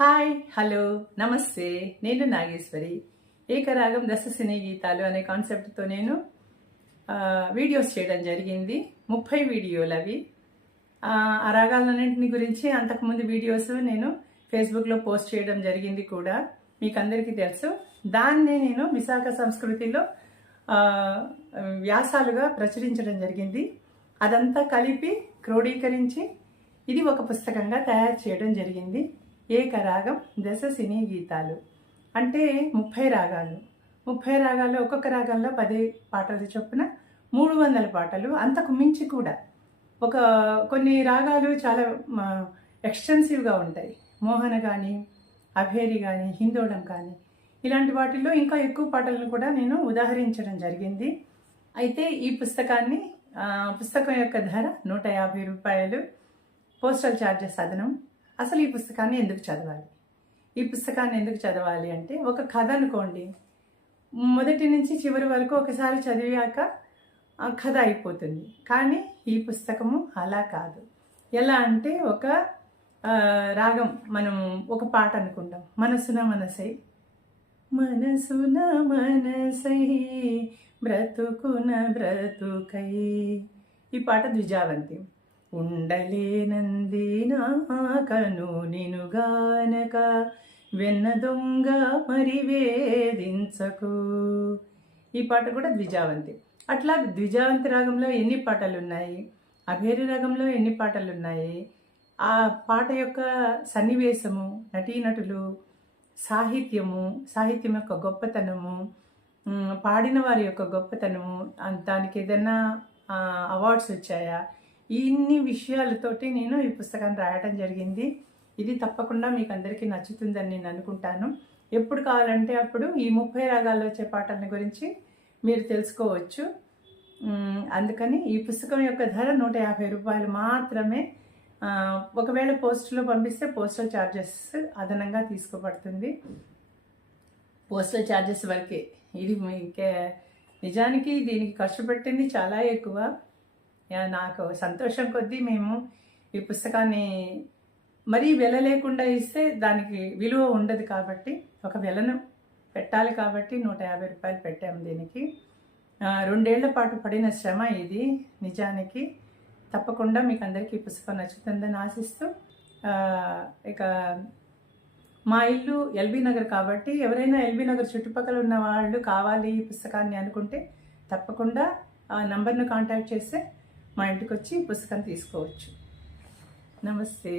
Hi hello నమస్తే. నేను నాగేశ్వరి. ఏకరాగం దశ సినీ గీతాలు అనే కాన్సెప్ట్తో నేను వీడియోస్ చేయడం జరిగింది. 30 వీడియోలు అవి. ఆ రాగాలన్నింటిని గురించి అంతకుముందు వీడియోస్ నేను ఫేస్బుక్లో పోస్ట్ చేయడం జరిగింది కూడా, మీకు అందరికీ తెలుసు. దాన్నే నేను విశాఖ సంస్కృతిలో వ్యాసాలుగా ప్రచురించడం జరిగింది. అదంతా కలిపి క్రోడీకరించి ఇది ఒక పుస్తకంగా తయారు చేయడం జరిగింది. ఏకరాగం దశ సినీ గీతాలు అంటే 30 రాగాలు. 30 రాగాల్లో ఒక్కొక్క రాగంలో 10 పాటలు చొప్పున 300 పాటలు, అంతకు మించి కూడా. కొన్ని రాగాలు చాలా ఎక్స్టెన్సివ్గా ఉంటాయి. మోహన కానీ, అభేరి కానీ, హిందోళం కానీ, ఇలాంటి వాటిల్లో ఇంకా ఎక్కువ పాటలను కూడా నేను ఉదాహరించడం జరిగింది. అయితే ఈ పుస్తకం యొక్క ధర 150 రూపాయలు, పోస్టల్ ఛార్జెస్ అదనం. అసలు ఈ పుస్తకాన్ని ఎందుకు చదవాలి అంటే, ఒక కథ అనుకోండి, మొదటి నుంచి చివరి వరకు ఒకసారి చదివాక ఆ కథ అయిపోతుంది. కానీ ఈ పుస్తకము అలా కాదు. ఎలా అంటే, ఒక రాగం, మనం ఒక పాట అనుకుంటాం, మనసున మనసై బ్రతుకున బ్రతుకై. ఈ పాట ద్విజావంతి. ఉండలేనంది నాకను నినుగానక, వెన్న దొంగ మరి వేధించకు. ఈ పాట కూడా ద్విజావంతి. అట్లా ద్విజావంతి రాగంలో ఎన్ని పాటలు ఉన్నాయి, అభేరి రాగంలో ఎన్ని పాటలు ఉన్నాయి, ఆ పాట యొక్క సన్నివేశము, నటీనటులు, సాహిత్యం యొక్క గొప్పతనము, పాడిన వారి యొక్క గొప్పతనము, దానికి ఏదైనా అవార్డ్స్ వచ్చాయా, ఇన్ని విషయాలతోటి నేను ఈ పుస్తకాన్ని రాయటం జరిగింది. ఇది తప్పకుండా మీకు అందరికీ నచ్చుతుందని నేను అనుకుంటాను. ఎప్పుడు కావాలంటే అప్పుడు ఈ 30 రాగాల్లో వచ్చే పాటల గురించి మీరు తెలుసుకోవచ్చు. అందుకని ఈ పుస్తకం యొక్క ధర 150 రూపాయలు మాత్రమే. ఒకవేళ పోస్టులో పంపిస్తే పోస్టల్ ఛార్జెస్ అదనంగా తీసుకోబడుతుంది. పోస్టల్ ఛార్జెస్ వరకే. ఇది నిజానికి దీనికి ఖర్చు పెట్టింది చాలా ఎక్కువ. నాకు సంతోషం కొద్దీ మేము ఈ పుస్తకాన్ని మరీ వెల లేకుండా ఇస్తే దానికి విలువ ఉండదు, కాబట్టి ఒక వెలను పెట్టాలి కాబట్టి 150 రూపాయలు పెట్టాము దీనికి. 2 ఏళ్ల పాటు పడిన శ్రమ ఇది నిజానికి. తప్పకుండా మీకు అందరికీ ఈ పుస్తకం నచ్చుతుందని ఆశిస్తూ, ఇక మా ఇల్లు ఎల్బీ నగర్ కాబట్టి ఎవరైనా ఎల్బీ నగర్ చుట్టుపక్కల ఉన్న వాళ్ళు కావాలి ఈ పుస్తకాన్ని అనుకుంటే తప్పకుండా ఆ నంబర్ను కాంటాక్ట్ చేస్తే మా ఇంటికి వచ్చి పుస్తకం తీసుకోవచ్చు. నమస్తే.